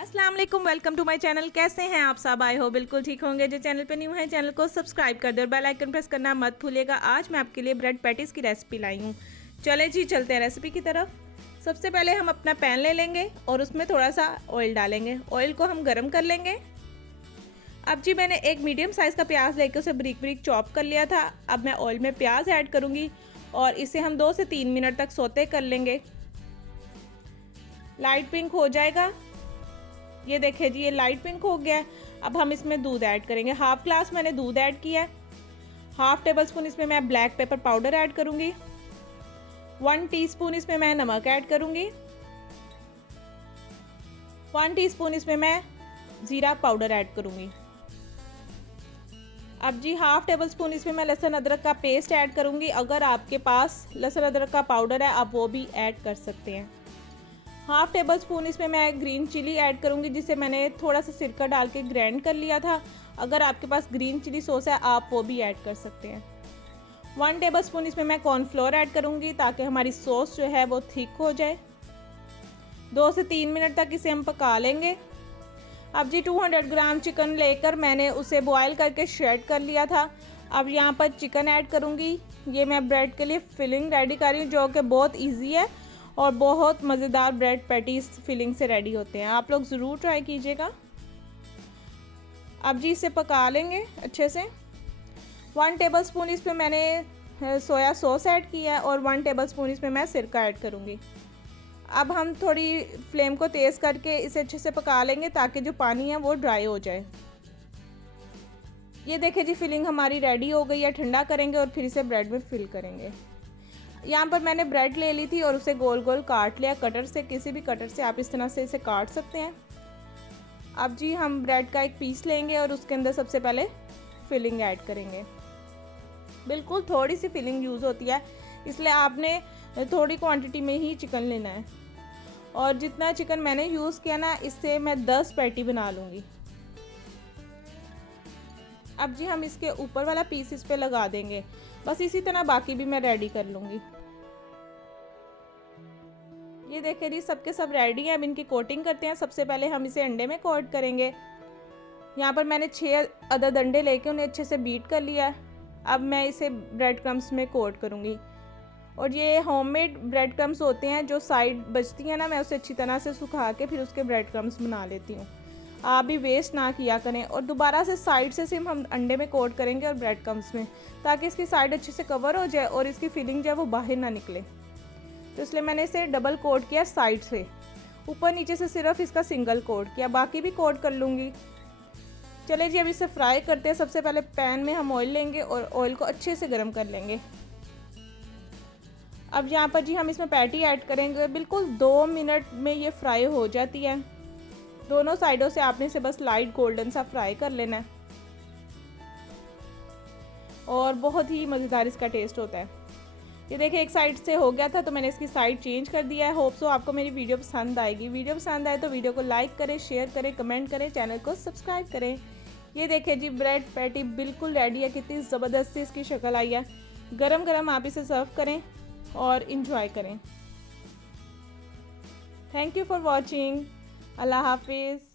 अस्सलाम वालेकुम, welcome to my channel. कैसे हैं आप सब? आए हो बिल्कुल ठीक होंगे। जो चैनल पे न्यू है चैनल को सब्सक्राइब कर दो और बेल आइकन प्रेस करना मत भूलिएगा। आज मैं आपके लिए ब्रेड पैटीज़ की रेसिपी लाई हूँ। चले जी चलते हैं रेसिपी की तरफ। सबसे पहले हम अपना पैन ले लेंगे और उसमें थोड़ा सा ऑयल डालेंगे। ऑयल को हम गर्म कर लेंगे। अब जी मैंने एक मीडियम साइज़ का प्याज लेकर उसे बारीक बारीक चॉप कर लिया था। अब मैं ऑयल में प्याज ऐड करूँगी और इसे हम 2 से 3 मिनट तक सौते कर लेंगे। लाइट पिंक हो जाएगा। ये देखिए जी, ये लाइट पिंक हो गया है। अब हम इसमें दूध ऐड करेंगे। हाफ ग्लास मैंने दूध ऐड किया है। हाफ टेबल स्पून इसमें मैं ब्लैक पेपर पाउडर ऐड करूंगी। 1 टीस्पून इसमें मैं नमक ऐड करूंगी। 1 टीस्पून इसमें मैं जीरा पाउडर ऐड करूंगी। अब जी हाफ टेबल स्पून इसमें मैं लहसुन अदरक का पेस्ट ऐड करूंगी। अगर आपके पास लहसुन अदरक का पाउडर है आप वो भी ऐड कर सकते हैं। हाफ टेबल स्पून इसमें मैं ग्रीन चिली ऐड करूंगी, जिसे मैंने थोड़ा सा सिरका डाल के ग्राइंड कर लिया था। अगर आपके पास ग्रीन चिली सॉस है आप वो भी ऐड कर सकते हैं। 1 टेबल स्पून इसमें मैं कॉर्नफ्लोर ऐड करूंगी ताकि हमारी सॉस जो है वो थिक हो जाए। 2 से 3 मिनट तक इसे हम पका लेंगे। अब जी 200 ग्राम चिकन लेकर मैंने उसे बॉयल करके श्रेड कर लिया था। अब यहाँ पर चिकन ऐड करूँगी। ये मैं ब्रेड के लिए फिलिंग रेडी कर रही हूँ, जो कि बहुत ईजी है और बहुत मज़ेदार ब्रेड पैटीज फिलिंग से रेडी होते हैं। आप लोग ज़रूर ट्राई कीजिएगा। अब जी इसे पका लेंगे अच्छे से। 1 टेबल स्पून इस पर मैंने सोया सॉस ऐड किया है और 1 टेबल स्पून इसमें मैं सिरका ऐड करूँगी। अब हम थोड़ी फ्लेम को तेज़ करके इसे अच्छे से पका लेंगे ताकि जो पानी है वो ड्राई हो जाए। ये देखिए जी, फिलिंग हमारी रेडी हो गई है। ठंडा करेंगे और फिर इसे ब्रेड में फिल करेंगे। यहाँ पर मैंने ब्रेड ले ली थी और उसे गोल गोल काट लिया कटर से। किसी भी कटर से आप इस तरह से इसे काट सकते हैं। अब जी हम ब्रेड का एक पीस लेंगे और उसके अंदर सबसे पहले फिलिंग ऐड करेंगे। बिल्कुल थोड़ी सी फिलिंग यूज़ होती है, इसलिए आपने थोड़ी क्वांटिटी में ही चिकन लेना है। और जितना चिकन मैंने यूज़ किया ना, इससे मैं 10 पैटी बना लूँगी। अब जी हम इसके ऊपर वाला पीस इस पे लगा देंगे। बस इसी तरह बाकी भी मैं रेडी कर लूँगी। ये देखिए जी, सबके सब रेडी हैं। अब इनकी कोटिंग करते हैं। सबसे पहले हम इसे अंडे में कोट करेंगे। यहाँ पर मैंने 6 अदद अंडे लेके उन्हें अच्छे से बीट कर लिया है। अब मैं इसे ब्रेड क्रम्स में कोट करूँगी। और ये होममेड ब्रेड क्रम्स होते हैं, जो साइड बचती हैं ना, मैं उसे अच्छी तरह से सुखा के फिर उसके ब्रेड क्रम्स बना लेती हूँ। आप भी वेस्ट ना किया करें। और दोबारा से साइड से सिर्फ हम अंडे में कोट करेंगे और ब्रेड क्रम्स में, ताकि इसकी साइड अच्छे से कवर हो जाए और इसकी फिलिंग जो है वो बाहर ना निकले। तो इसलिए मैंने इसे डबल कोट किया साइड से। ऊपर नीचे से सिर्फ इसका सिंगल कोट किया, बाकी भी कोट कर लूँगी। चले जी अब इसे फ्राई करते हैं। सबसे पहले पैन में हम ऑयल लेंगे और ऑयल को अच्छे से गर्म कर लेंगे। अब यहाँ पर जी हम इसमें पैटी ऐड करेंगे। बिल्कुल 2 मिनट में ये फ्राई हो जाती है। दोनों साइडों से आपने इसे बस लाइट गोल्डन सा फ्राई कर लेना है और बहुत ही मज़ेदार इसका टेस्ट होता है। ये देखिए एक साइड से हो गया था तो मैंने इसकी साइड चेंज कर दिया है। होप सो आपको मेरी वीडियो पसंद आएगी। वीडियो पसंद आए तो वीडियो को लाइक करें, शेयर करें, कमेंट करें, चैनल को सब्सक्राइब करें। ये देखिए जी, ब्रेड पैटी बिल्कुल रेडी है। कितनी ज़बरदस्ती इसकी शक्ल आई है। गरम गरम आप इसे सर्व करें और इंजॉय करें। Thank you for watching. अल्लाह हाफिज़।